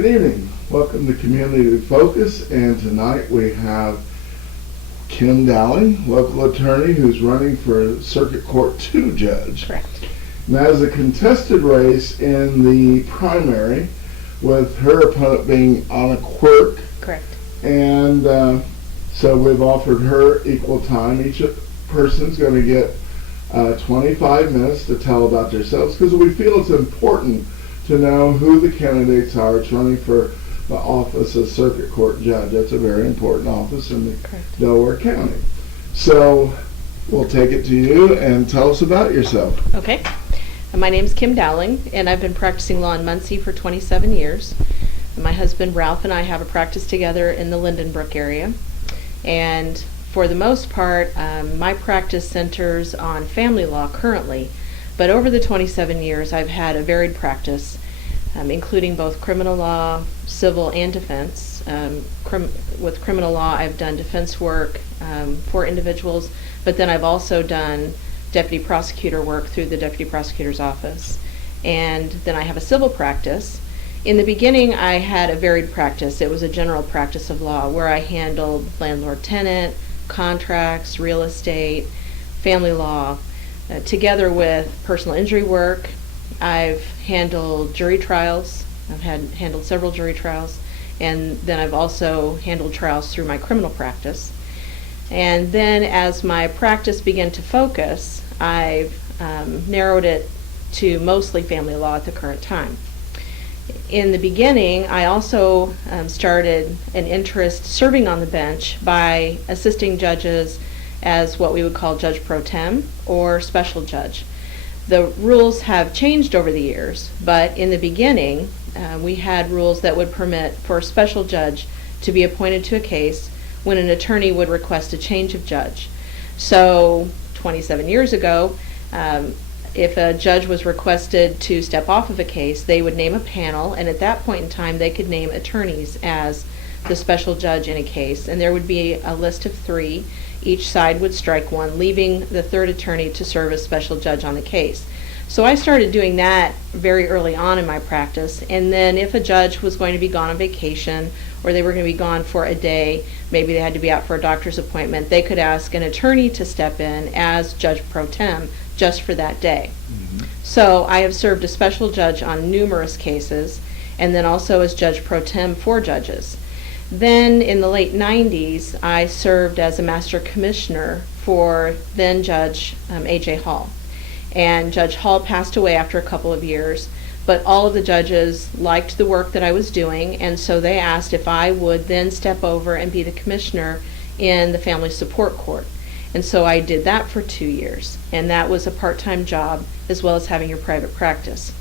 Good evening. Welcome to Community Focus, and tonight we have Kim Dowling, local attorney who's running for Circuit Court 2 judge. Correct. And that is a contested race in the primary, with her opponent being on a Quirk. Correct. And so we've offered her equal time. Each person's going to get 25 minutes to tell about themselves, because we feel it's important to know who the candidates are. It's running for the office of Circuit Court Judge. That's a very important office in the Delaware County. So we'll take it to you and tell us about yourself. Okay. My name's Kim Dowling, and I've been practicing law in Muncie for 27 years. My husband Ralph and I have a practice together in the Lindenbrook area. And for the most part, my practice centers on family law currently. But over the 27 years, I've had a varied practice, including both criminal law, civil, and defense. With criminal law, I've done defense work for individuals, but then I've also done deputy prosecutor work through the deputy prosecutor's office. And then I have a civil practice. In the beginning, I had a varied practice. It was a general practice of law where I handled landlord-tenant, contracts, real estate, family law, together with personal injury work. I've handled jury trials. I've handled several jury trials. And then I've also handled trials through my criminal practice. And then as my practice began to focus, I've narrowed it to mostly family law at the current time. In the beginning, I also started an interest serving on the bench by assisting judges as what we would call judge pro tem or special judge. The rules have changed over the years, but in the beginning, we had rules that would permit for a special judge to be appointed to a case when an attorney would request a change of judge. So 27 years ago, if a judge was requested to step off of a case, they would name a panel, and at that point in time they could name attorneys as the special judge in a case, and there would be a list of 3. Each side would strike one, leaving the third attorney to serve as special judge on the case. So I started doing that very early on in my practice, and then if a judge was going to be gone on vacation or they were going to be gone for a day, maybe they had to be out for a doctor's appointment, they could ask an attorney to step in as judge pro tem just for that day. Mm-hmm. So I have served as special judge on numerous cases, and then also as judge pro tem for judges. Then in the late 90s, I served as a master commissioner for then Judge A.J. Hall. And Judge Hall passed away after a couple of years, but all of the judges liked the work that I was doing, and so they asked if I would then step over and be the commissioner in the Family Support Court. And so I did that for 2 years, and that was a part-time job as well as having your private practice.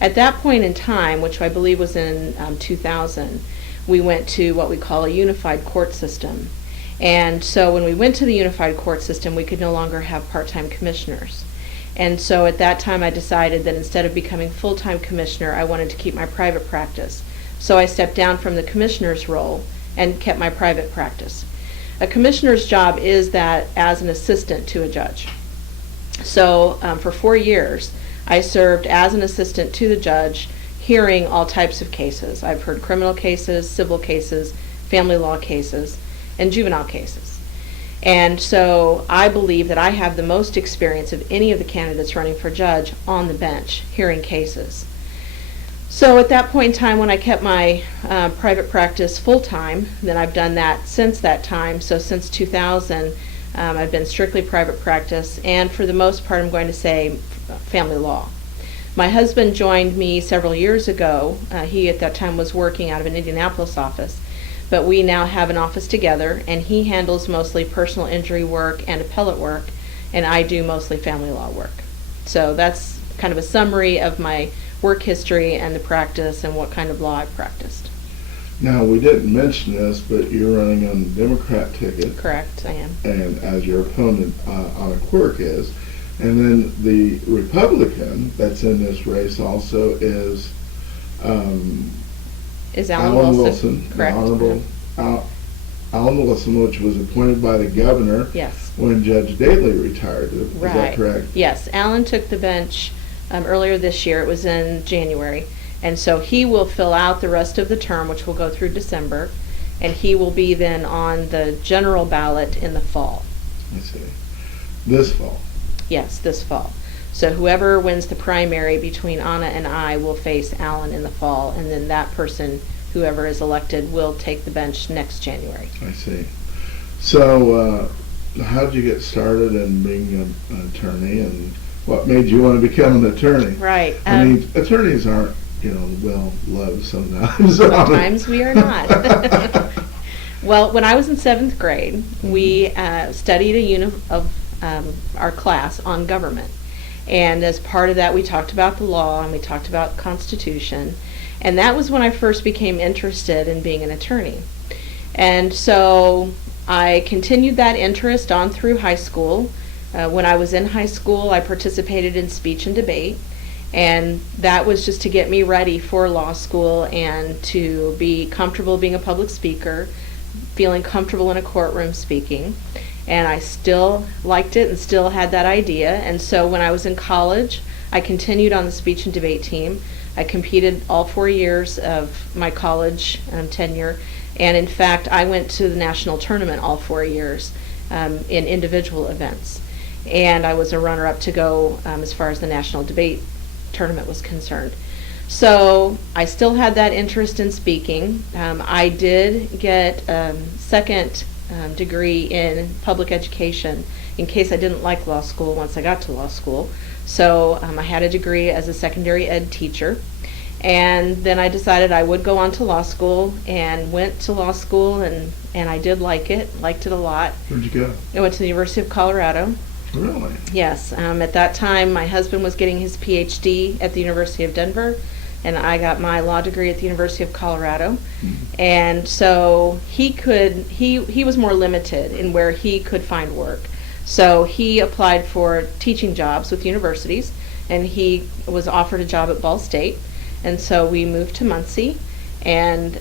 At that point in time, which I believe was in 2000, we went to what we call a unified court system. And so when we went to the unified court system, we could no longer have part-time commissioners. And so at that time I decided that instead of becoming full-time commissioner, I wanted to keep my private practice. So I stepped down from the commissioner's role and kept my private practice. A commissioner's job is that as an assistant to a judge. So for 4 years, I served as an assistant to the judge, hearing all types of cases. I've heard criminal cases, civil cases, family law cases, and juvenile cases. And so I believe that I have the most experience of any of the candidates running for judge on the bench, hearing cases. So at that point in time, when I kept my private practice full-time, then I've done that since that time. So since 2000, I've been strictly private practice, and for the most part, I'm going to say family law. My husband joined me several years ago. He at that time was working out of an Indianapolis office, but we now have an office together, and he handles mostly personal injury work and appellate work, and I do mostly family law work. So that's kind of a summary of my work history and the practice and what kind of law I've practiced. Now, we didn't mention this, but you're running on the Democrat ticket. Correct, I am. And as your opponent on a Quirk is. And then the Republican that's in this race also is Alan Wilson. Correct. Honorable Alan Wilson, which was appointed by the governor Yes. when Judge Daley retired. Is that correct? Yes, Alan took the bench earlier this year. It was in January. And so he will fill out the rest of the term, which will go through December, and he will be then on the general ballot in the fall. I see. This fall. Yes, this fall. So whoever wins the primary between Anna and I will face Alan in the fall, and then that person, whoever is elected, will take the bench next January. I see. So, how'd you get started in being an attorney, and what made you want to become an attorney? Right. I mean, attorneys aren't, well loved sometimes. Sometimes we are not. Well, when I was in 7th grade, we studied a unit of our class on government. And as part of that, we talked about the law and we talked about the Constitution. And that was when I first became interested in being an attorney. And so I continued that interest on through high school. When I was in high school, I participated in speech and debate. And that was just to get me ready for law school and to be comfortable being a public speaker, feeling comfortable in a courtroom speaking. And I still liked it and still had that idea. And so when I was in college, I continued on the speech and debate team. I competed all 4 years of my college tenure. And in fact, I went to the national tournament all 4 years in individual events. And I was a runner-up to go as far as the national debate tournament was concerned. So I still had that interest in speaking. I did get second degree in public education in case I didn't like law school once I got to law school. So I had a degree as a secondary ed teacher. And then I decided I would go on to law school and went to law school, and I did liked it a lot. Where'd you go? I went to the University of Colorado. Really? Yes. At that time, my husband was getting his PhD at the University of Denver, and I got my law degree at the University of Colorado. Mm-hmm. And so he was more limited in where he could find work. So he applied for teaching jobs with universities, and he was offered a job at Ball State. And so we moved to Muncie, and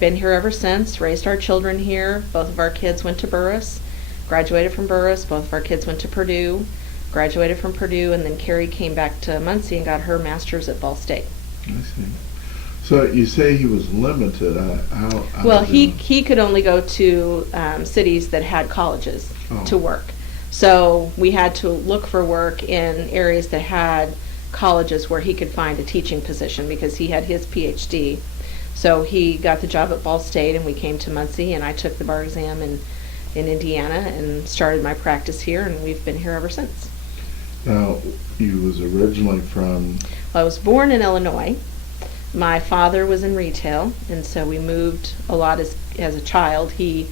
been here ever since, raised our children here. Both of our kids went to Burris, graduated from Burris. Both of our kids went to Purdue, graduated from Purdue, and then Carrie came back to Muncie and got her master's at Ball State. I see. So you say he was limited. Well, he could only go to cities that had colleges to work. So we had to look for work in areas that had colleges where he could find a teaching position because he had his PhD. So he got the job at Ball State, and we came to Muncie, and I took the bar exam in Indiana and started my practice here, and we've been here ever since. Now, you was originally from... Well, I was born in Illinois. My father was in retail, and so we moved a lot as a child. He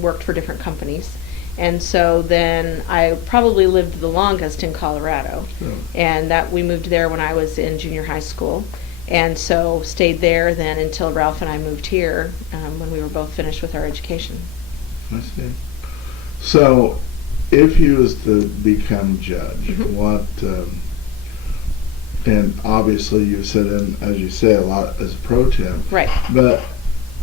worked for different companies. And so then I probably lived the longest in Colorado. Oh. And that we moved there when I was in junior high school. And so stayed there then until Ralph and I moved here when we were both finished with our education. I see. So, if you was to become judge, Mm-hmm. what, and obviously you sit in, as you say, a lot as a pro tem. Right. But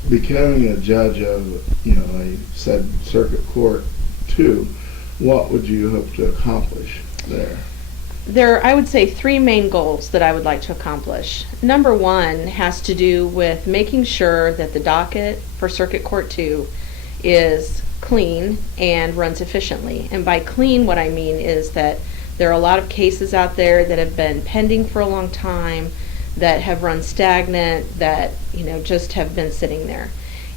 becoming a judge of, a said circuit court too, what would you hope to accomplish there? There are, I would say, 3 main goals that I would like to accomplish. Number 1 has to do with making sure that the docket for Circuit Court 2 is clean and runs efficiently. And by clean, what I mean is that there are a lot of cases out there that have been pending for a long time, that have run stagnant, that just have been sitting there.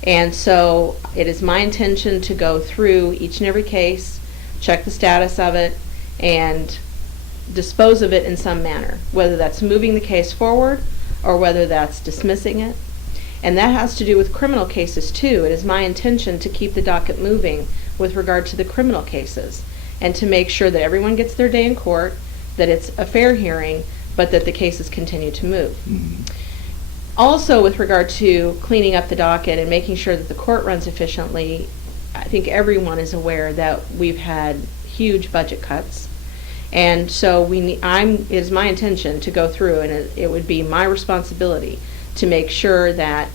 And so it is my intention to go through each and every case, check the status of it, and dispose of it in some manner, whether that's moving the case forward or whether that's dismissing it. And that has to do with criminal cases too. It is my intention to keep the docket moving with regard to the criminal cases and to make sure that everyone gets their day in court, that it's a fair hearing, but that the cases continue to move. Mm-hmm. Also, with regard to cleaning up the docket and making sure that the court runs efficiently, I think everyone is aware that we've had huge budget cuts. And so it is my intention to go through, and it would be my responsibility to make sure that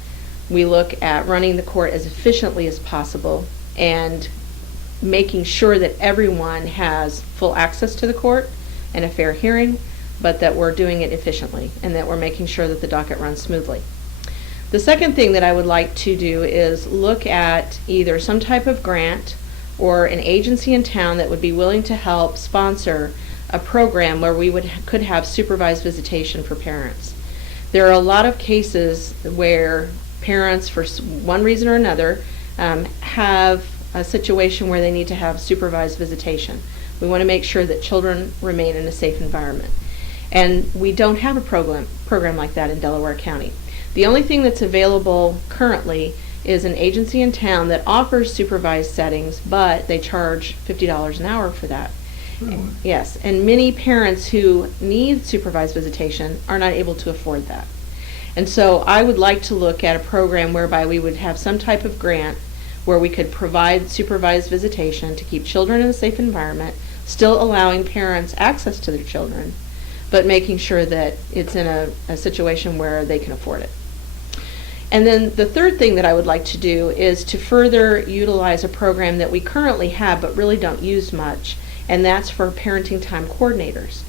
we look at running the court as efficiently as possible and making sure that everyone has full access to the court and a fair hearing, but that we're doing it efficiently and that we're making sure that the docket runs smoothly. The second thing that I would like to do is look at either some type of grant or an agency in town that would be willing to help sponsor a program where we could have supervised visitation for parents. There are a lot of cases where parents, for one reason or another, have a situation where they need to have supervised visitation. We want to make sure that children remain in a safe environment. And we don't have a program like that in Delaware County. The only thing that's available currently is an agency in town that offers supervised settings, but they charge $50 an hour for that. Really? Yes, and many parents who need supervised visitation are not able to afford that. And so I would like to look at a program whereby we would have some type of grant where we could provide supervised visitation to keep children in a safe environment, still allowing parents access to their children, but making sure that it's in a situation where they can afford it. And then the third thing that I would like to do is to further utilize a program that we currently have but really don't use much, and that's for parenting time coordinators.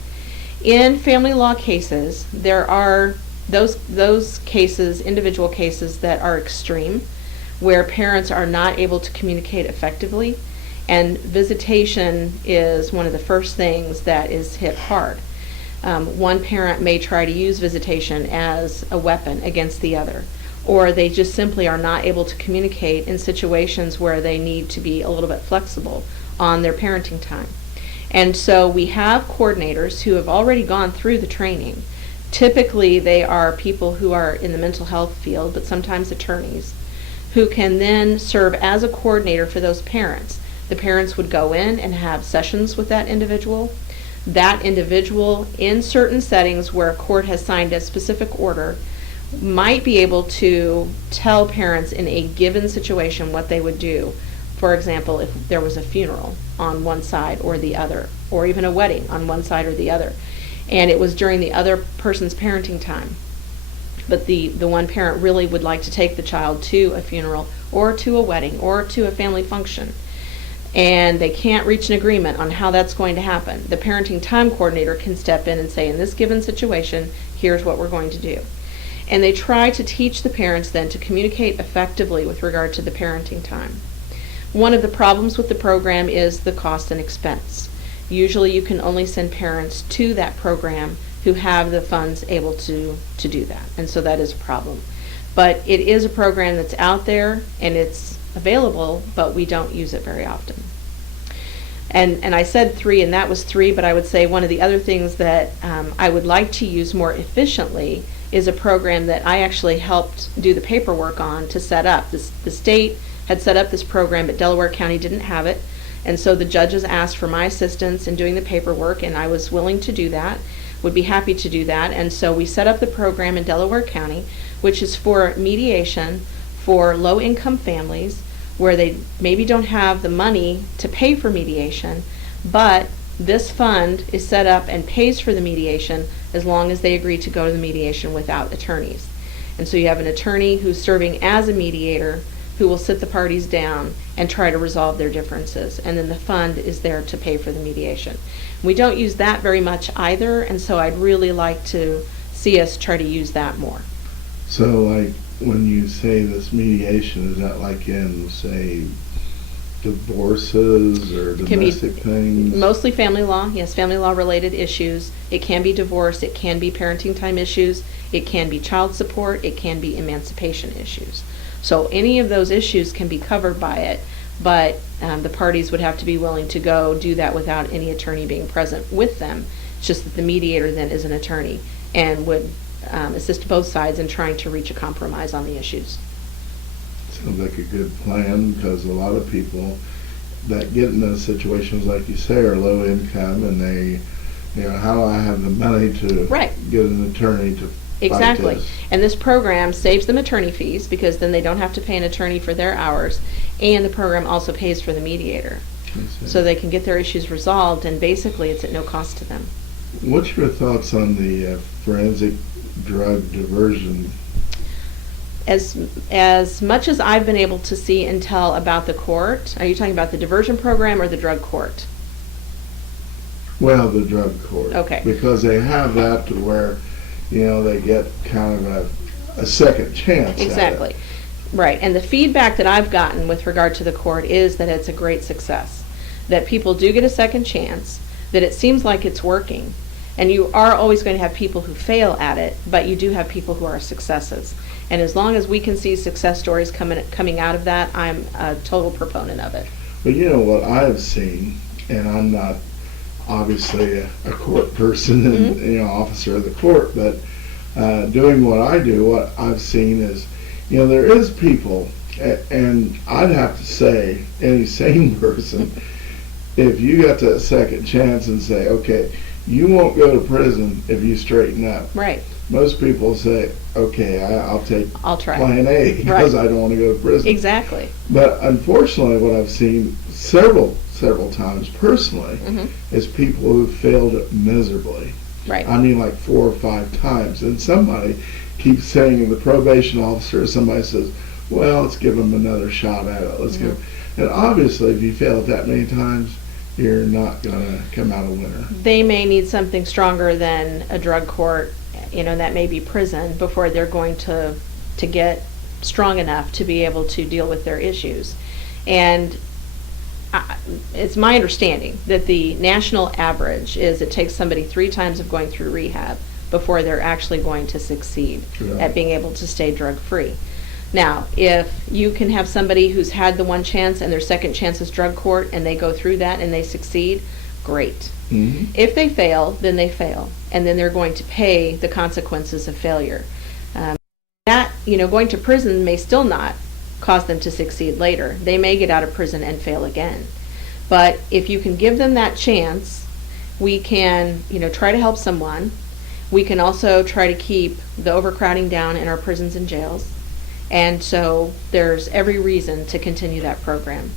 In family law cases, there are those cases, individual cases that are extreme, where parents are not able to communicate effectively, and visitation is one of the first things that is hit hard. One parent may try to use visitation as a weapon against the other, or they just simply are not able to communicate in situations where they need to be a little bit flexible on their parenting time. And so we have coordinators who have already gone through the training. Typically they are people who are in the mental health field, but sometimes attorneys, who can then serve as a coordinator for those parents. The parents would go in and have sessions with that individual. That individual, in certain settings where a court has signed a specific order, might be able to tell parents in a given situation what they would do. For example, if there was a funeral on one side or the other, or even a wedding on one side or the other, and it was during the other person's parenting time, but the one parent really would like to take the child to a funeral or to a wedding or to a family function, and they can't reach an agreement on how that's going to happen. The parenting time coordinator can step in and say, in this given situation, here's what we're going to do. And they try to teach the parents then to communicate effectively with regard to the parenting time. One of the problems with the program is the cost and expense. Usually you can only send parents to that program who have the funds able to do that, and so that is a problem. But it is a program that's out there and it's available, but we don't use it very often. And I said 3, and that was 3, but I would say one of the other things that I would like to use more efficiently is a program that I actually helped do the paperwork on to set up. The state had set up this program, but Delaware County didn't have it, and so the judges asked for my assistance in doing the paperwork, and I was willing to do that, would be happy to do that. And so we set up the program in Delaware County, which is for mediation for low-income families where they maybe don't have the money to pay for mediation, but this fund is set up and pays for the mediation as long as they agree to go to the mediation without attorneys. And so you have an attorney who's serving as a mediator who will sit the parties down and try to resolve their differences, and then the fund is there to pay for the mediation. We don't use that very much either, and so I'd really like to see us try to use that more. So, like, when you say this mediation, is that like in, say, divorces or domestic things? Mostly family law, yes, family law related issues. It can be divorce, it can be parenting time issues, it can be child support, it can be emancipation issues. So any of those issues can be covered by it, but the parties would have to be willing to go do that without any attorney being present with them. It's just that the mediator then is an attorney and would assist both sides in trying to reach a compromise on the issues. Sounds like a good plan, because a lot of people that get in those situations, like you say, are low income, and they, how do I have the money to get an attorney to Exactly. fight this? And this program saves them attorney fees, because then they don't have to pay an attorney for their hours, and the program also pays for the mediator. So they can get their issues resolved, and basically it's at no cost to them. What's your thoughts on the forensic drug diversion? As much as I've been able to see and tell about the court, are you talking about the diversion program or the drug court? Well, the drug court. Okay. Because they have that to where, they get kind of a second chance. Exactly. At it. Right. And the feedback that I've gotten with regard to the court is that it's a great success, that people do get a second chance, that it seems like it's working. And you are always going to have people who fail at it, but you do have people who are successes. And as long as we can see success stories coming out of that, I'm a total proponent of it. But what I have seen, and I'm not obviously a court person and officer of the court, but doing what I do, what I've seen is, there is people, and I'd have to say, any sane person, if you got that second chance and say, okay, you won't go to prison if you straighten up. Right. Most people say, okay, I'll try. Plan A because I don't want to go to prison. Exactly. But unfortunately, what I've seen several times personally is people who failed miserably. Right. I mean, like 4 or 5 times. And somebody keeps saying, the probation officer, somebody says, well, let's give them another shot at it. Let's give. And obviously, if you fail it that many times, you're not going to come out a winner. They may need something stronger than a drug court, that may be prison, before they're going to get strong enough to be able to deal with their issues. And it's my understanding that the national average is it takes somebody 3 times of going through rehab before they're actually going to succeed at being able to stay drug-free. Now, if you can have somebody who's had the one chance and their second chance is drug court and they go through that and they succeed, great. If they fail, then they fail, and then they're going to pay the consequences of failure. Going to prison may still not cause them to succeed later. They may get out of prison and fail again. But if you can give them that chance, we can, try to help someone. We can also try to keep the overcrowding down in our prisons and jails. And so there's every reason to continue that program.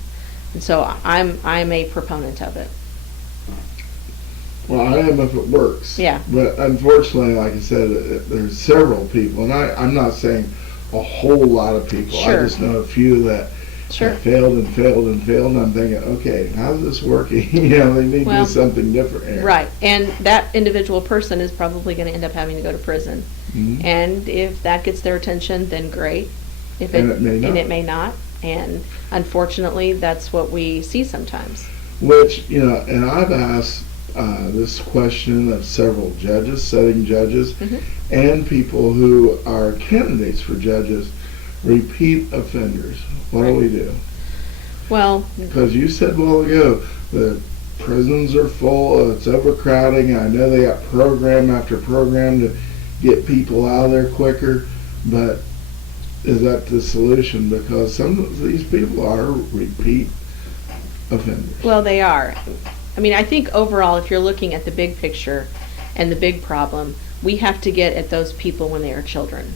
And so I'm a proponent of it. Well, I am if it works. Yeah. But unfortunately, like I said, there's several people, and I'm not saying a whole lot of people. Sure. I just know a few that have failed and failed and failed, and I'm thinking, okay, how's this working? They need to do something different here. Right. And that individual person is probably going to end up having to go to prison. And if that gets their attention, then great. And it may not. And unfortunately, that's what we see sometimes. Which, and I've asked this question of several judges, sitting judges, and people who are candidates for judges, repeat offenders. What do we do? Well, because you said a while ago, the prisons are full, it's overcrowding. I know they got program after program to get people out of there quicker, but is that the solution? Because some of these people are repeat offenders. Well, they are. I mean, I think overall, if you're looking at the big picture and the big problem, we have to get at those people when they are children.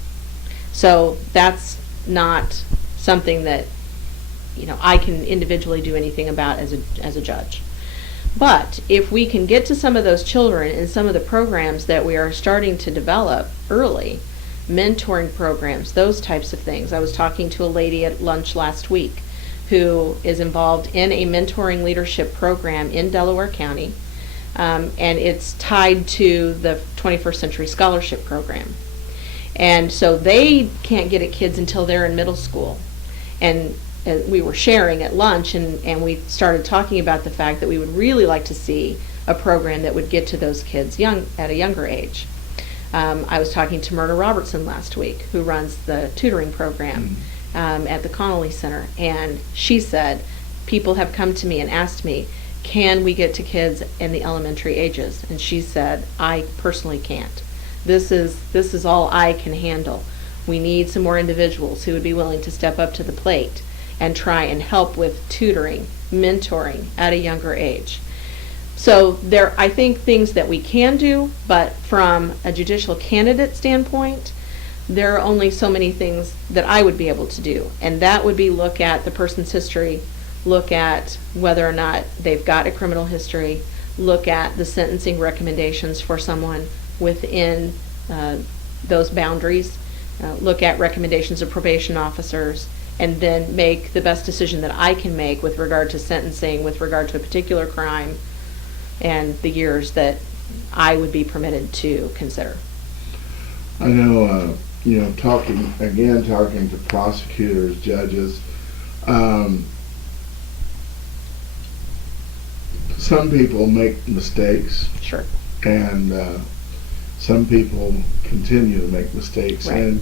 So that's not something that, I can individually do anything about as a judge. But if we can get to some of those children in some of the programs that we are starting to develop early, mentoring programs, those types of things. I was talking to a lady at lunch last week who is involved in a mentoring leadership program in Delaware County, and it's tied to the 21st Century Scholarship Program. And so they can't get at kids until they're in middle school. And we were sharing at lunch, and we started talking about the fact that we would really like to see a program that would get to those kids at a younger age. I was talking to Myrna Robertson last week, who runs the tutoring program at the Connolly Center, and she said, people have come to me and asked me, can we get to kids in the elementary ages? And she said, I personally can't. This is all I can handle. We need some more individuals who would be willing to step up to the plate and try and help with tutoring, mentoring at a younger age. So there, I think, things that we can do, but from a judicial candidate standpoint, there are only so many things that I would be able to do. And that would be look at the person's history, look at whether or not they've got a criminal history, look at the sentencing recommendations for someone within those boundaries, look at recommendations of probation officers, and then make the best decision that I can make with regard to sentencing, with regard to a particular crime, and the years that I would be permitted to consider. I know, talking to prosecutors, judges, some people make mistakes. Sure. And some people continue to make mistakes. Right. And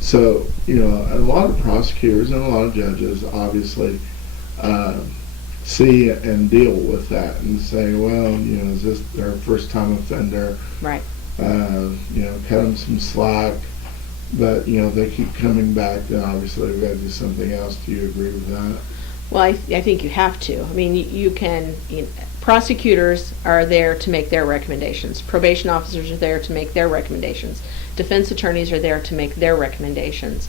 so, a lot of prosecutors and a lot of judges obviously see and deal with that and say, well, is this their first time offender? Right. Cut them some slack. But, they keep coming back, then obviously we've got to do something else. Do you agree with that? Well, I think you have to. I mean, prosecutors are there to make their recommendations. Probation officers are there to make their recommendations. Defense attorneys are there to make their recommendations.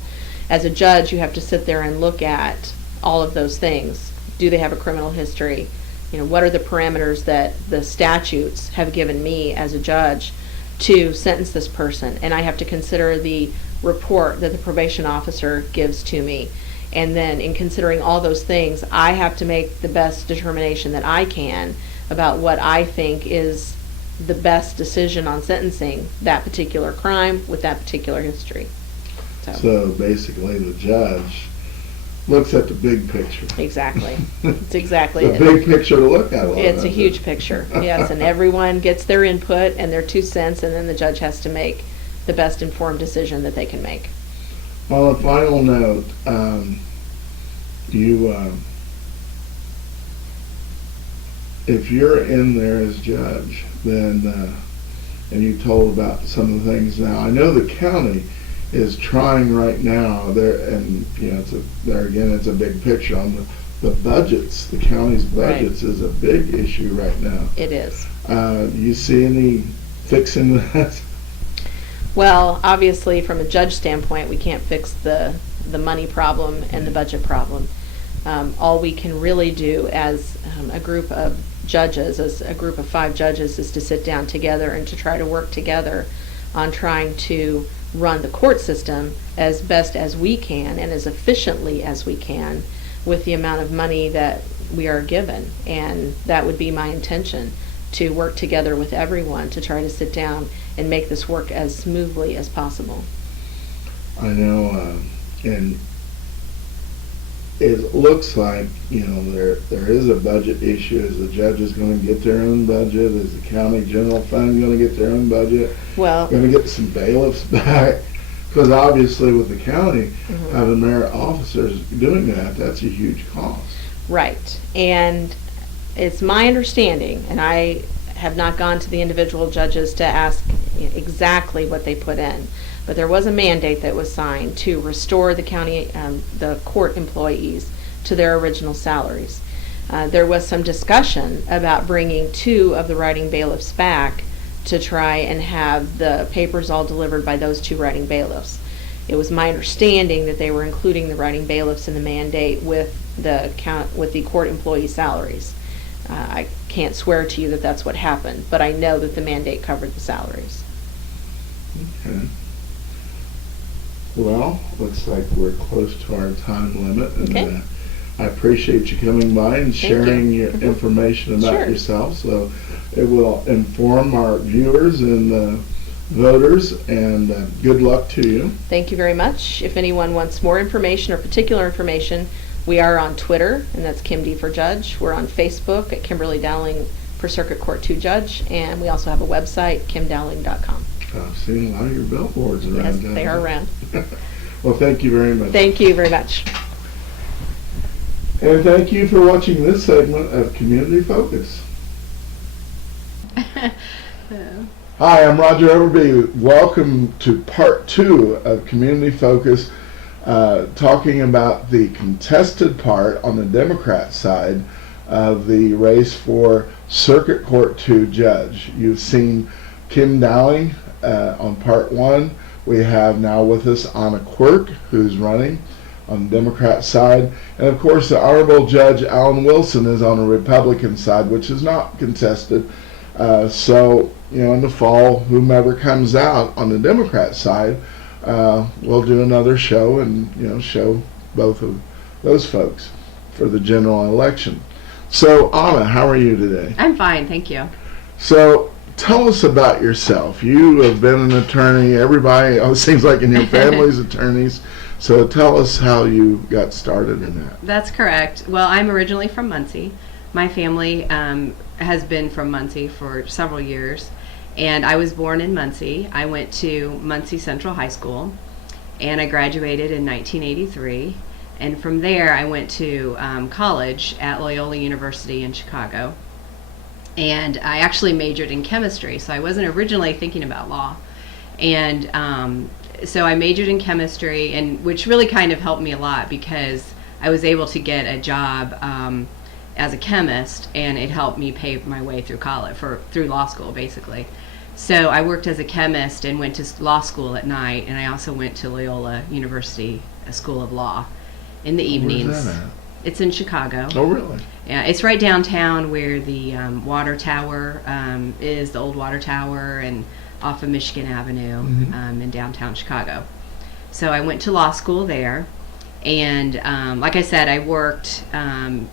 As a judge, you have to sit there and look at all of those things. Do they have a criminal history? What are the parameters that the statutes have given me as a judge to sentence this person? And I have to consider the report that the probation officer gives to me. And then in considering all those things, I have to make the best determination that I can about what I think is the best decision on sentencing that particular crime with that particular history. So basically the judge looks at the big picture. Exactly. It's exactly it. it. Big picture to look at. It's a huge picture, yes, and everyone gets their input and their 2 cents, and then the judge has to make the best informed decision that they can make. On a final note, if you're in there as judge, then and you told about some of the things now. I know the county is trying right now. It's a big picture on the budgets. The county's budgets is a big issue right now. It is. You see any fixing that? Well, obviously, from a judge standpoint, we can't fix the money problem and the budget problem. All we can really do as a group of judges, as a group of 5 judges, is to sit down together and to try to work together on trying to run the court system as best as we can and as efficiently as we can with the amount of money that we are given. And that would be my intention, to work together with everyone to try to sit down and make this work as smoothly as possible. I know, and it looks like, there is a budget issue. Is the judges going to get their own budget? Is the county general fund going to get their own budget? Well, going to get some bailiffs back? Because obviously with the county having their officers doing that, that's a huge cost. Right. And it's my understanding, and I have not gone to the individual judges to ask exactly what they put in, but there was a mandate that was signed to restore the county, the court employees to their original salaries. There was some discussion about bringing 2 of the writing bailiffs back to try and have the papers all delivered by those 2 writing bailiffs. It was my understanding that they were including the writing bailiffs in the mandate with the court employee salaries. I can't swear to you that that's what happened, but I know that the mandate covered the salaries. Okay. Well, looks like we're close to our time limit, and Okay. I appreciate you coming by and sharing your information about Sure. yourself. So it will inform our viewers and voters, and good luck to you. Thank you very much. If anyone wants more information or particular information, we are on Twitter, and that's Kim D for Judge. We're on Facebook at Kimberly Dowling for Circuit Court 2 Judge, and we also have a website, kimdowling.com. I've seen a lot of your billboards around. Yes, down they there. are around. Well, thank you very much. Thank you very much. And thank you for watching this segment of Community Focus. Hi, I'm Roger Overbey. Welcome to part 2 of Community Focus, talking about the contested part on the Democrat side of the race for Circuit Court 2 Judge. You've seen Kim Dowling on part 1. We have now with us Anna Quirk, who's running on the Democrat side. And of course, the Honorable Judge Alan Wilson is on the Republican side, which is not contested. So, in the fall, whomever comes out on the Democrat side, we'll do another show and, show both of those folks for the general election. So, Anna, how are you today? I'm fine, thank you. So tell us about yourself. You have been an attorney. Everybody, it seems like in your family's attorneys. So tell us how you got started in that. That's correct. Well, I'm originally from Muncie. My family has been from Muncie for several years, and I was born in Muncie. I went to Muncie Central High School, and I graduated in 1983. And from there, I went to college at Loyola University in Chicago. And I actually majored in chemistry, so I wasn't originally thinking about law. And so I majored in chemistry, and which really kind of helped me a lot because I was able to get a job as a chemist, and it helped me pay my way through college, through law school, basically. So I worked as a chemist and went to law school at night, and I also went to Loyola University School of Law in the evenings. Where's that at? It's in Chicago. Oh, really? Yeah, it's right downtown where the water tower is, the old water tower, and off of Michigan Avenue in downtown Chicago. So I went to law school there, and like I said, I worked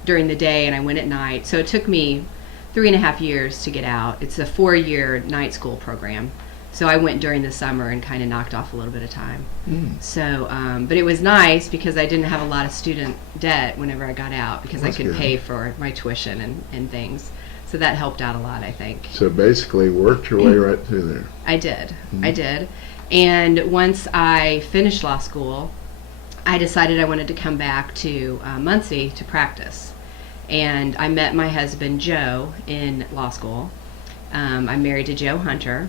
during the day and I went at night. So it took me 3.5 years to get out. It's a 4-year night school program. So I went during the summer and kind of knocked off a little bit of time. So, but it was nice because I didn't have a lot of student debt whenever I got out because That's I could good. pay for my tuition and things. So that helped out a lot, I think. So basically worked your way right through there. I did. I did. And once I finished law school, I decided I wanted to come back to Muncie to practice. And I met my husband, Joe, in law school. I'm married to Joe Hunter,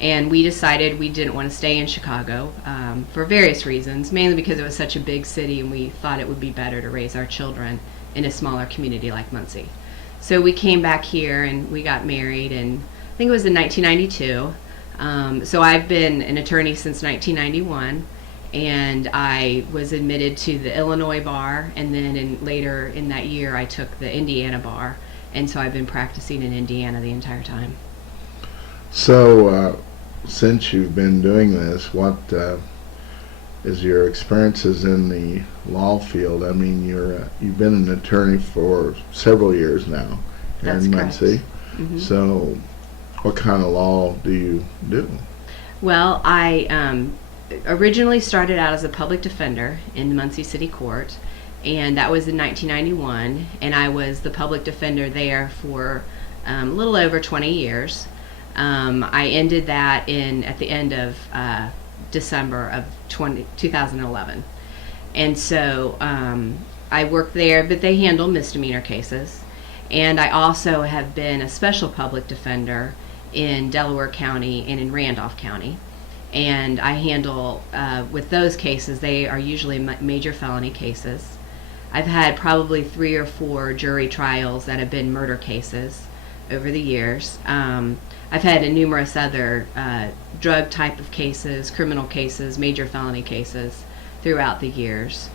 and we decided we didn't want to stay in Chicago for various reasons, mainly because it was such a big city and we thought it would be better to raise our children in a smaller community like Muncie. So we came back here and we got married, and I think it was in 1992. So I've been an attorney since 1991, and I was admitted to the Illinois bar, and then later in that year I took the Indiana bar. And so I've been practicing in Indiana the entire time. So since you've been doing this, what is your experiences in the law field? I mean, you've been an attorney for several years now here That's in correct. Muncie. Mhm. So what kind of law do you do? Well, I originally started out as a public defender in the Muncie City Court, and that was in 1991, and I was the public defender there for a little over 20 years. I ended that at the end of December of 2011. And so I worked there, but they handle misdemeanor cases. And I also have been a special public defender in Delaware County and in Randolph County. And I handle, with those cases, they are usually major felony cases. I've had probably 3 or 4 jury trials that have been murder cases over the years. I've had numerous other drug type of cases, criminal cases, major felony cases throughout the years.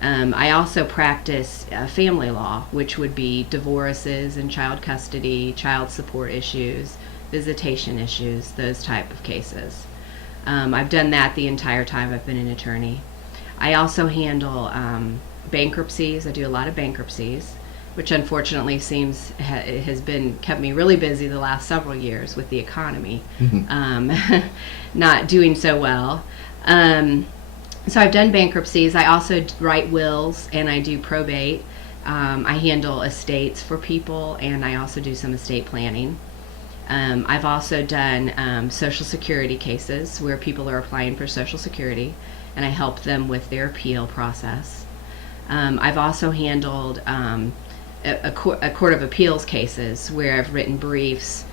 I also practice family law, which would be divorces and child custody, child support issues, visitation issues, those type of cases. I've done that the entire time I've been an attorney. I also handle bankruptcies. I do a lot of bankruptcies, which unfortunately has kept me really busy the last several years with the economy not doing so well. So I've done bankruptcies. I also write wills and I do probate. I handle estates for people, and I also do some estate planning. I've also done Social Security cases where people are applying for Social Security, and I help them with their appeal process. I've also handled a court of appeals cases where I've written briefs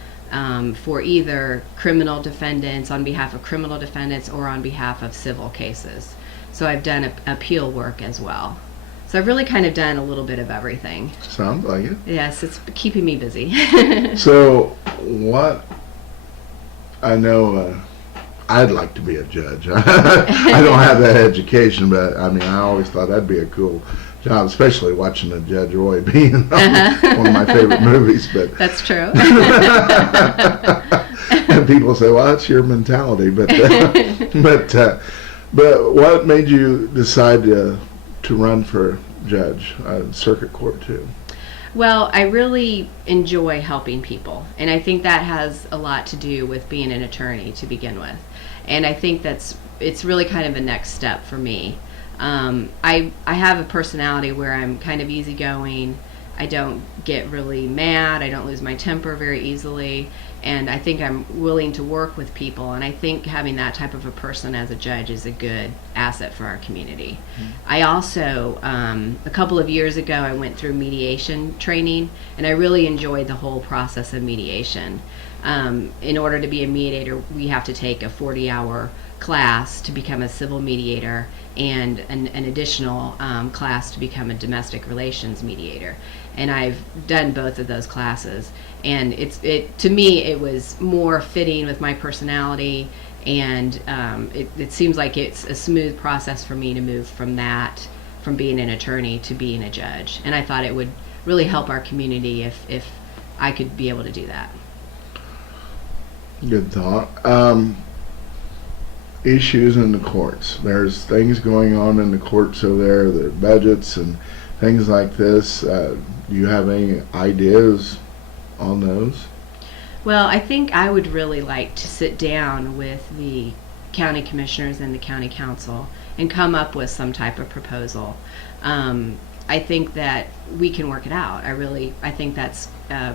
for either criminal defendants, on behalf of criminal defendants, or on behalf of civil cases. So I've done appeal work as well. So I've really kind of done a little bit of everything. Sounds like it. Yes, it's keeping me busy. So I know I'd like to be a judge. I don't have that education, but I mean, I always thought that'd be a cool job, especially watching a Judge Roy be in one of my favorite movies. But That's true. and people say, "Well, that's your mentality," but what made you decide to run for judge, circuit court too? Well, I really enjoy helping people, and I think that has a lot to do with being an attorney to begin with. And I think it's really kind of a next step for me. I have a personality where I'm kind of easygoing. I don't get really mad. I don't lose my temper very easily. And I think I'm willing to work with people. And I think having that type of a person as a judge is a good asset for our community. Mm-hmm. I also, a couple of years ago, I went through mediation training, and I really enjoyed the whole process of mediation. In order to be a mediator, we have to take a 40-hour class to become a civil mediator, and an additional class to become a domestic relations mediator. And I've done both of those classes, and to me it was more fitting with my personality, and it seems like it's a smooth process for me to move from being an attorney to being a judge. And I thought it would really help our community if I could be able to do that. Good thought. Issues in the courts. There's things going on in the courts over there, their budgets and things like this. Do you have any ideas on those? Well, I think I would really like to sit down with the county commissioners and the county council and come up with some type of proposal. I think that we can work it out. I think that's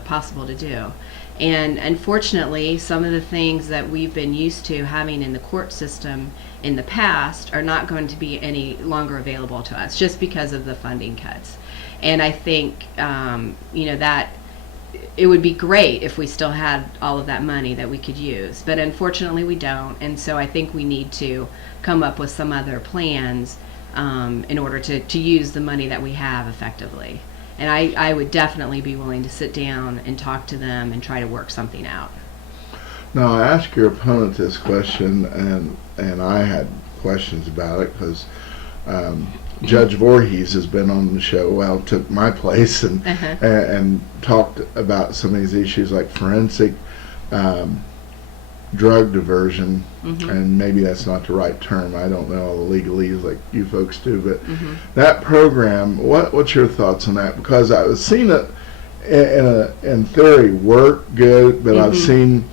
possible to do. And unfortunately, some of the things that we've been used to having in the court system in the past are not going to be any longer available to us just because of the funding cuts. And I think, that it would be great if we still had all of that money that we could use. But unfortunately, we don't. And so I think we need to come up with some other plans in order to use the money that we have effectively. And I would definitely be willing to sit down and talk to them and try to work something out. Now, I asked your opponent this question, and I had questions about it because Judge Voorhees has been on the show, took my place and talked about some of these issues like forensic drug diversion, and maybe that's not the right term. I don't know all the legalese like you folks do, but that program, what's your thoughts on that? Because I've seen it in theory work good, but I've seen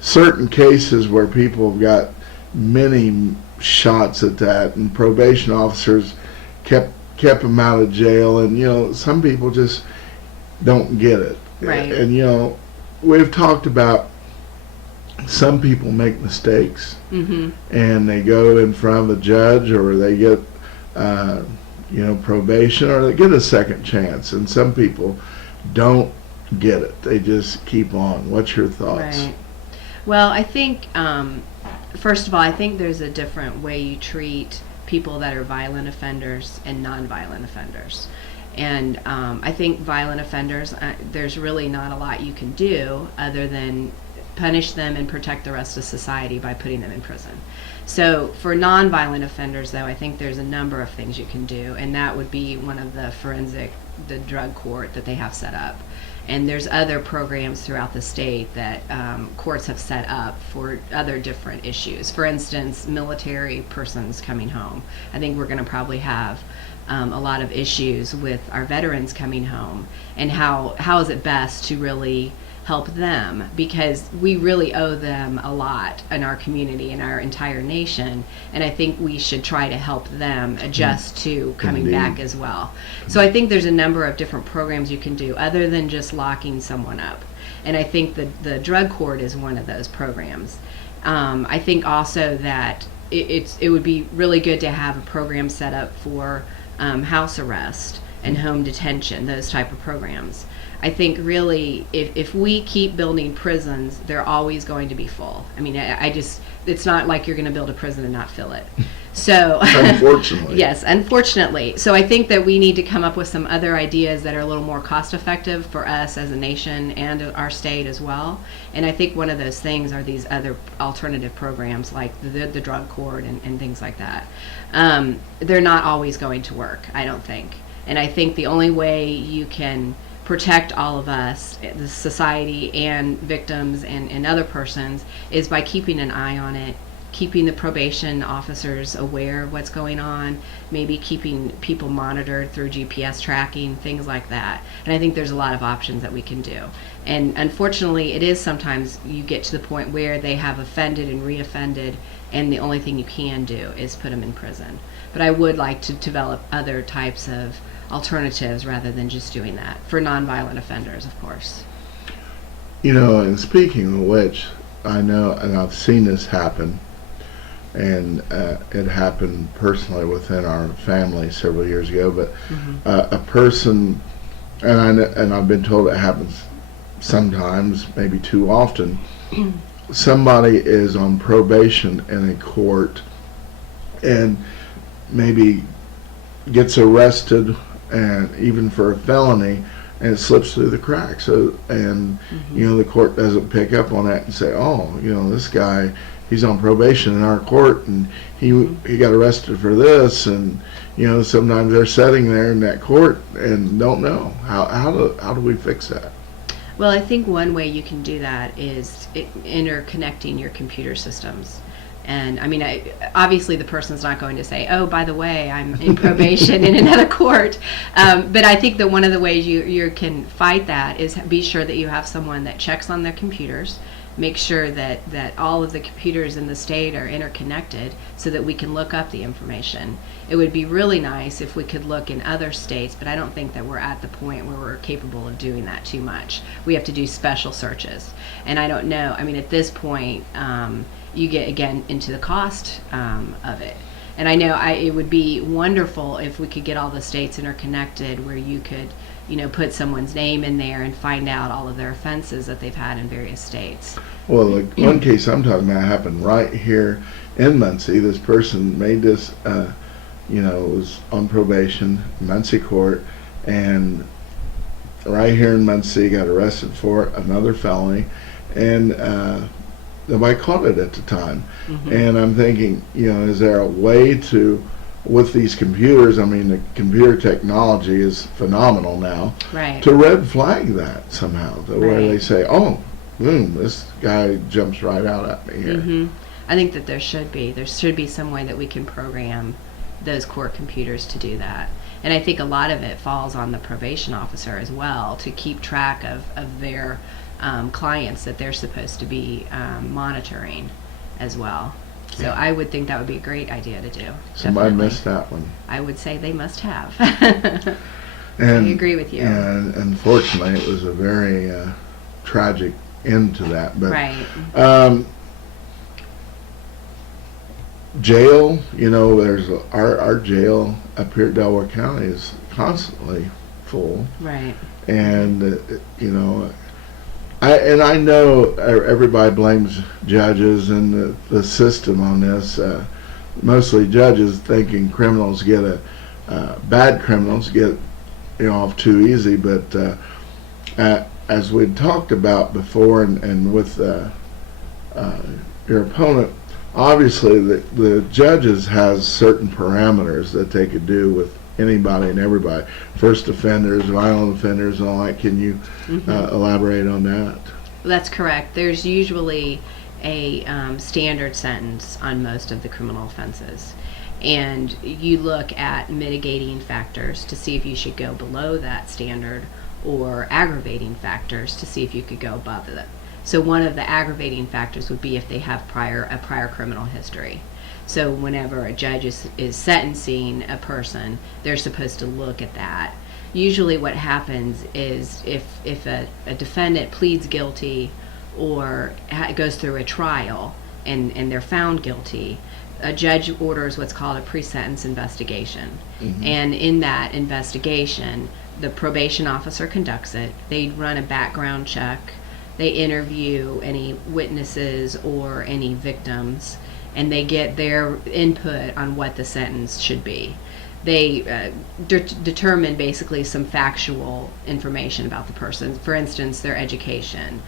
certain cases where people have got many shots at that, and probation officers kept them out of jail, and some people just don't get it. Right. And we've talked about some people make mistakes, and they go in front of a judge, or they get probation, or they get a second chance, and some people don't get it. They just keep on. What's your thoughts? Right. Well, I think first of all, I think there's a different way you treat people that are violent offenders and non-violent offenders. And I think violent offenders, there's really not a lot you can do other than punish them and protect the rest of society by putting them in prison. So for non-violent offenders, though, I think there's a number of things you can do, and that would be one of the drug court that they have set up. And there's other programs throughout the state that courts have set up for other different issues. For instance, military persons coming home. I think we're going to probably have a lot of issues with our veterans coming home, and how is it best to really help them, because we really owe them a lot in our community and our entire nation, and I think we should try to help them adjust to coming back as well. So I think there's a number of different programs you can do other than just locking someone up, and I think the drug court is one of those programs. I think also that it would be really good to have a program set up for house arrest and home detention, those type of programs. I think really if we keep building prisons, they're always going to be full. I mean, it's not like you're going to build a prison and not fill it. So unfortunately. Yes, unfortunately. So I think that we need to come up with some other ideas that are a little more cost effective for us as a nation and our state as well. And I think one of those things are these other alternative programs like the drug court and things like that. They're not always going to work, I don't think. And I think the only way you can protect all of us, the society and victims and other persons, is by keeping an eye on it, keeping the probation officers aware of what's going on, maybe keeping people monitored through GPS tracking, things like that. And I think there's a lot of options that we can do. And unfortunately, it is sometimes you get to the point where they have offended and reoffended, and the only thing you can do is put them in prison. But I would like to develop other types of alternatives rather than just doing that for nonviolent offenders, of course. And speaking of which, I know, and I've seen this happen, and it happened personally within our family several years ago, but a person, and I've been told it happens sometimes, maybe too often, somebody is on probation in a court and maybe gets arrested, and even for a felony, and it slips through the cracks. So, and the court doesn't pick up on that and say, oh, this guy, he's on probation in our court, and he got arrested for this, and sometimes they're sitting there in that court and don't know how do we fix that? Well, I think one way you can do that is interconnecting your computer systems. And I mean, obviously the person's not going to say, oh, by the way, I'm in probation in another court. But I think that one of the ways you can fight that is be sure that you have someone that checks on their computers, make sure that all of the computers in the state are interconnected so that we can look up the information. It would be really nice if we could look in other states, but I don't think that we're at the point where we're capable of doing that too much. We have to do special searches. And I don't know, I mean, at this point, you get again into the cost of it. And I know it would be wonderful if we could get all the states interconnected where you could, put someone's name in there and find out all of their offenses that they've had in various states. Well, like one case I'm talking about happened right here in Muncie. This person made this, was on probation, Muncie court, and right here in Muncie got arrested for another felony, and nobody caught it at the time. And I'm thinking, is there a way to, with these computers, I mean, the computer technology is phenomenal now, right, to red flag that somehow, where right, they say, oh, boom, this guy jumps right out at me here. I think that there should be some way that we can program those court computers to do that. And I think a lot of it falls on the probation officer as well to keep track of their clients that they're supposed to be monitoring as well. So I would think that would be a great idea to do. Somebody Definitely. missed that one. I would say they must have. And, I agree with you. And unfortunately, it was a very tragic end to that. But, right. Jail, there's our jail up here at Delaware County is constantly full. Right. And, I know everybody blames judges and the system on this. Mostly judges thinking criminals get bad criminals get off too easy. But as we'd talked about before, and with your opponent, obviously the judges has certain parameters that they could do with anybody and everybody. First offenders, violent offenders, and all that. Can you elaborate on that? That's correct. There's usually a standard sentence on most of the criminal offenses. And you look at mitigating factors to see if you should go below that standard, or aggravating factors to see if you could go above it. So one of the aggravating factors would be if they have a prior criminal history. So whenever a judge is sentencing a person, they're supposed to look at that. Usually what happens is if a defendant pleads guilty or goes through a trial and they're found guilty, a judge orders what's called a pre-sentence investigation. And in that investigation, the probation officer conducts it. They run a background check. They interview any witnesses or any victims, and they get their input on what the sentence should be. They determine basically some factual information about the person. For instance, their education,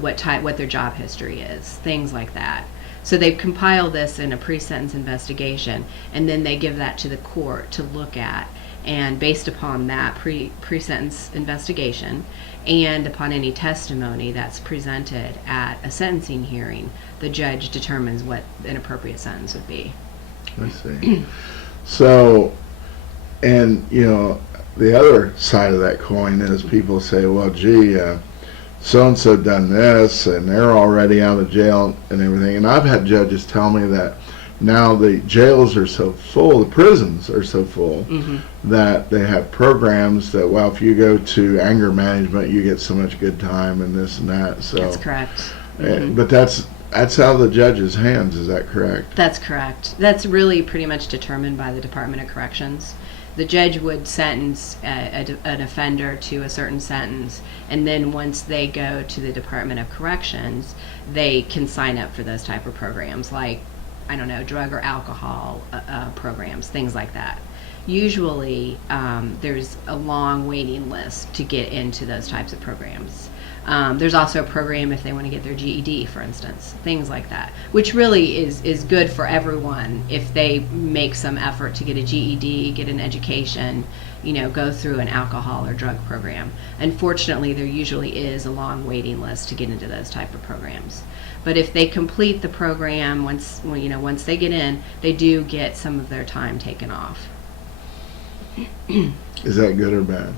what their job history is, things like that. So they compile this in a pre-sentence investigation, and then they give that to the court to look at. And based upon that pre-sentence investigation and upon any testimony that's presented at a sentencing hearing, the judge determines what an appropriate sentence would be. I see. So, and the other side of that coin is people say, well, gee, so-and-so done this, and they're already out of jail and everything. And I've had judges tell me that now the jails are so full, the prisons are so full, that they have programs that, well, if you go to anger management, you get so much good time and this and that. So That's correct. But that's out of the judge's hands, is that correct? That's correct. That's really pretty much determined by the Department of Corrections. The judge would sentence an offender to a certain sentence, and then once they go to the Department of Corrections, they can sign up for those type of programs, like, I don't know, drug or alcohol programs, things like that. Usually, there's a long waiting list to get into those types of programs. There's also a program if they want to get their GED, for instance, things like that, which really is good for everyone if they make some effort to get a GED, get an education, go through an alcohol or drug program. Unfortunately, there usually is a long waiting list to get into those type of programs. But if they complete the program, once they get in, they do get some of their time taken off. Is that good or bad?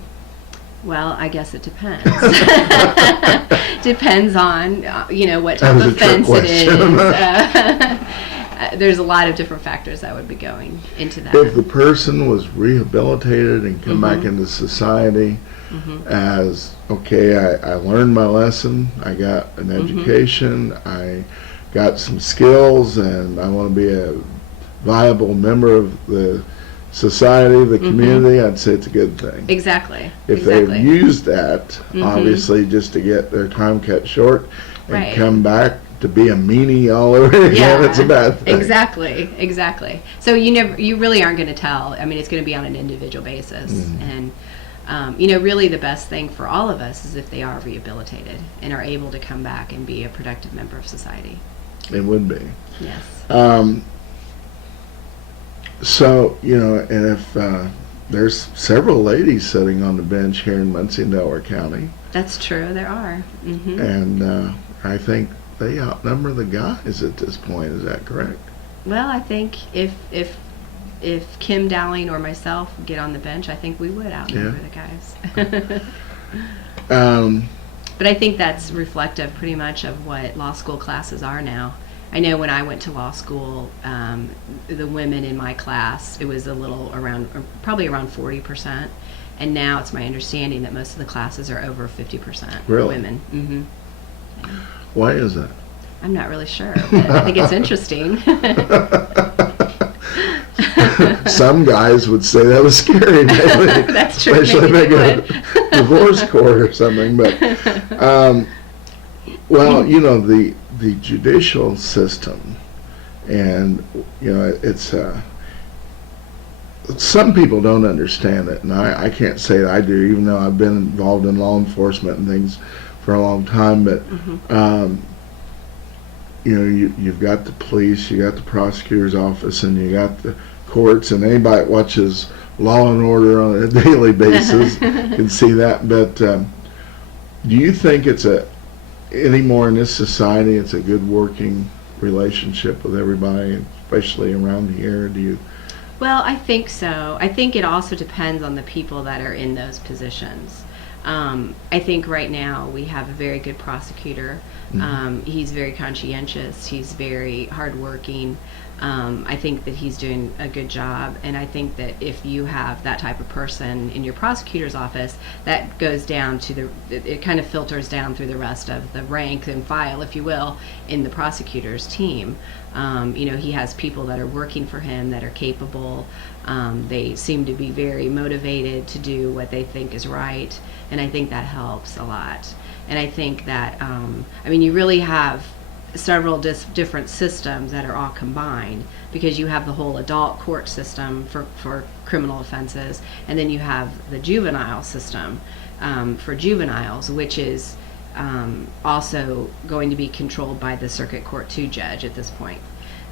Well, I guess it depends. Depends on, what type of offense it is. There's a lot of different factors that would be going into that. If the person was rehabilitated and come back into society as, okay, I learned my lesson, I got an education, I got some skills, and I want to be a viable member of the society, the community, I'd say it's a good thing. Exactly. If they've used that, obviously, just to get their time cut short and come back to be a meanie all over again, it's a bad thing. Exactly. So you really aren't going to tell. I mean, it's going to be on an individual basis. And, really the best thing for all of us is if they are rehabilitated and are able to come back and be a productive member of society. It would be. Yes. So, and if there's several ladies sitting on the bench here in Muncie and Delaware County. That's true, there are. And I think they outnumber the guys at this point, is that correct? Well, I think if Kim Dowling or myself get on the bench, I think we would outnumber the guys. But I think that's reflective pretty much of what law school classes are now. I know when I went to law school, the women in my class, it was probably around 40%. And now it's my understanding that most of the classes are over 50% women. Why is that? I'm not really sure, but I think it's interesting. Some guys would say that was scary, maybe. That's true. Especially if they go to divorce court or something. But, the judicial system, and it's some people don't understand it, and I can't say that I do, even though I've been involved in law enforcement and things for a long time. But you've got the police, you got the prosecutor's office, and you got the courts, and anybody that watches Law and Order on a daily basis can see that. But do you think anymore in this society, it's a good working relationship with everybody, especially around here? Do you? Well, I think so. I think it also depends on the people that are in those positions. I think right now we have a very good prosecutor. He's very conscientious. He's very hardworking. I think that he's doing a good job, and I think that if you have that type of person in your prosecutor's office, that goes down to it kind of filters down through the rest of the rank and file, if you will, in the prosecutor's team. He has people that are working for him that are capable. They seem to be very motivated to do what they think is right, and I think that helps a lot. And I think that, you really have several different systems that are all combined, because you have the whole adult court system for criminal offenses, and then you have the juvenile system for juveniles, which is also going to be controlled by the Circuit Court 2 judge at this point.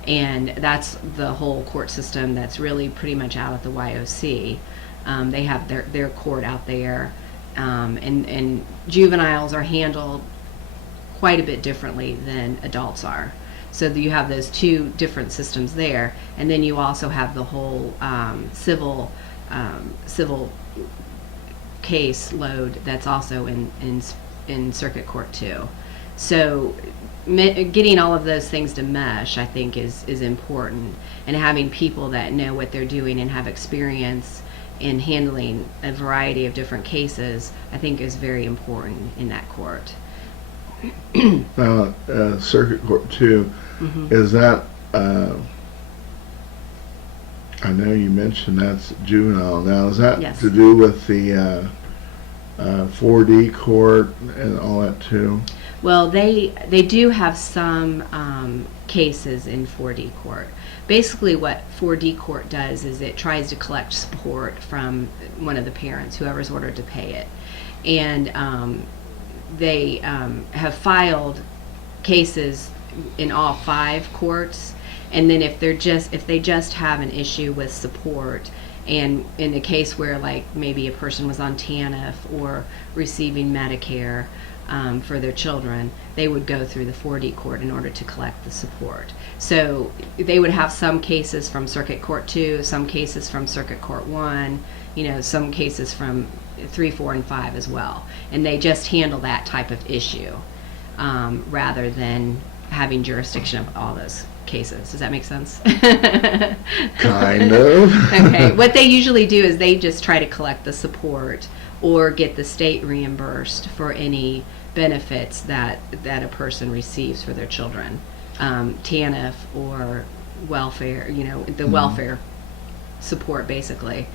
And that's the whole court system that's really pretty much out at the YOC. They have their court out there, and juveniles are handled quite a bit differently than adults are. So you have those two different systems there, and then you also have the whole civil case load that's also in circuit court too. So getting all of those things to mesh, I think, is important, and having people that know what they're doing and have experience in handling a variety of different cases, I think, is very important in that court. Now, circuit court too, is that, I know you mentioned that's juvenile. Now, is that Yes. to do with the 4D court and all that too? Well, they do have some cases in 4D court. Basically, what 4D court does is it tries to collect support from one of the parents, whoever's ordered to pay it, and they have filed cases in all 5 courts. And then if they just have an issue with support, and in a case where, like, maybe a person was on TANF or receiving Medicare for their children, they would go through the 4D court in order to collect the support. So they would have some cases from Circuit Court 2, some cases from Circuit Court 1, some cases from 3, 4, and 5 as well. And they just handle that type of issue rather than having jurisdiction of all those cases. Does that make sense? Kind of. Okay. What they usually do is they just try to collect the support or get the state reimbursed for any benefits that a person receives for their children. TANF or welfare, the welfare support basically.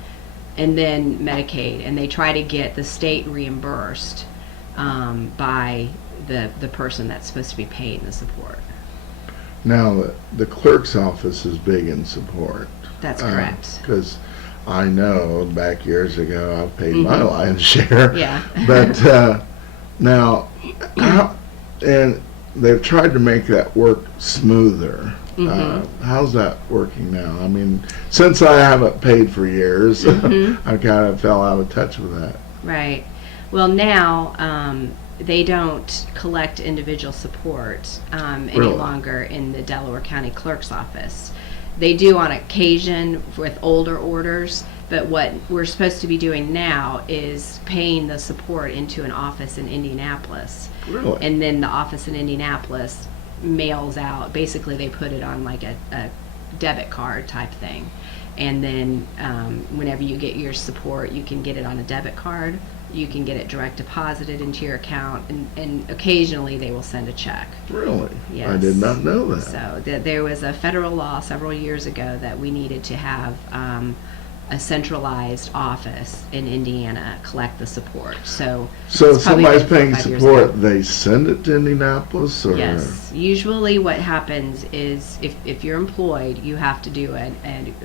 And then Medicaid. And they try to get the state reimbursed by the person that's supposed to be paying the support. Now, the clerk's office is big in support. That's correct. Because I know back years ago I paid my lion's share. Yeah. But now, and they've tried to make that work smoother. How's that working now? I mean, since I haven't paid for years, I kind of fell out of touch with that. Right. Well, now they don't collect individual support any Really? longer in the Delaware County Clerk's office. They do on occasion with older orders, but what we're supposed to be doing now is paying the support into an office in Indianapolis. Really? And then the office in Indianapolis mails out, basically they put it on like a debit card type thing. And then whenever you get your support, you can get it on a debit card. You can get it direct deposited into your account, and occasionally they will send a check. Really? Yes. I did not know that. So there was a federal law several years ago that we needed to have a centralized office in Indiana collect the support. So So if it's probably somebody's been 4 or paying 5 years support, ago. they send it to Indianapolis? Or? Yes. Usually what happens is if you're employed, you have to do a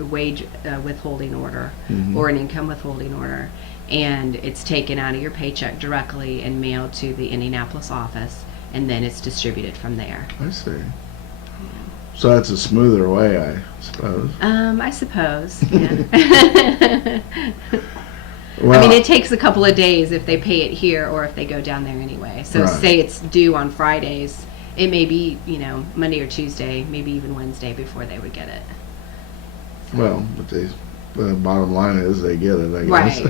wage withholding order or an income withholding order. And it's taken out of your paycheck directly and mailed to the Indianapolis office, and then it's distributed from there. I see. So that's a smoother way, I suppose. I suppose, yeah. Well, I mean, it takes a couple of days if they pay it here or if they go down there anyway. So Right. say it's due on Fridays, it may be, Monday or Tuesday, maybe even Wednesday before they would get it. well, but the bottom line is they get it, I guess.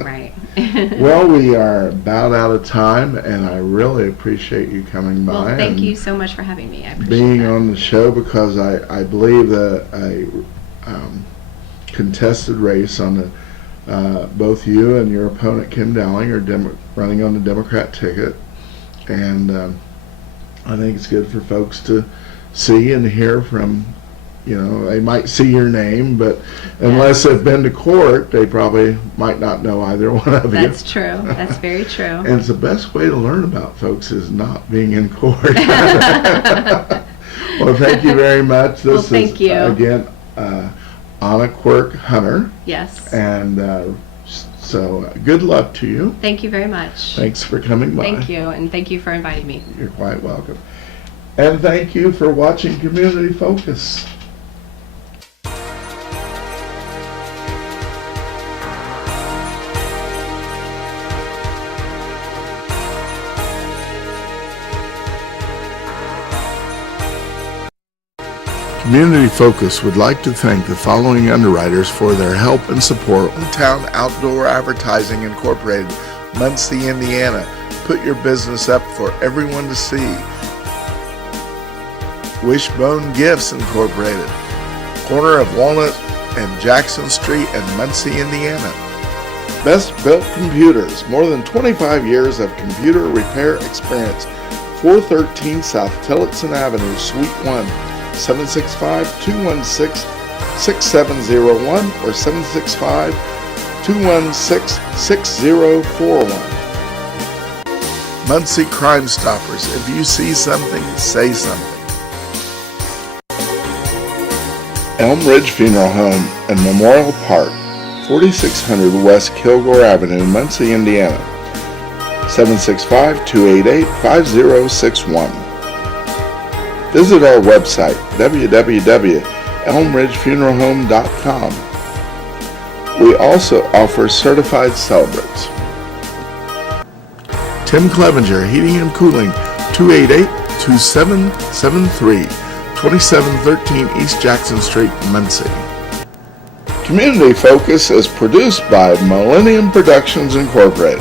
Right. Well, we are about out of time, and I really appreciate you coming by. Well, thank and you so much for having me. I appreciate being that. on the show, because I believe that a contested race on the both you and your opponent Kim Dowling are running on the Democrat ticket, and I think it's good for folks to see and hear from. They might see your name, but unless they've been to court, they probably might not know either one of you. That's true. That's very true. And it's the best way to learn about folks is not being in court. Well, thank you very much. This thank is, you. Again, Anna Quirk Hunter. Yes. And so good luck to you. Thank you very much. Thanks for coming by. Thank you, and thank you for inviting me. You're quite welcome. And thank you for watching Community Focus. Community Focus would like to thank the following underwriters for their help and support. Hometown Outdoor Advertising Incorporated, Muncie, Indiana. Put your business up for everyone to see. Wishbone Gifts Incorporated, corner of Walnut and Jackson Street in Muncie, Indiana. Best Built Computers, more than 25 years of computer repair experience. 413 South Tillotson Avenue, Suite 1, 765-216-6701 or 765-216-6041. Muncie Crime Stoppers. If you see something, say something. Elm Ridge Funeral Home and Memorial Park, 4600 West Kilgore Avenue, Muncie, Indiana. 765-288-5061. Visit our website, www.elmridgefuneralhome.com. We also offer certified celebrants. Tim Clevenger, Heating and Cooling, 288-2773, 2713 East Jackson Street, Muncie. Community Focus is produced by Millennium Productions Incorporated.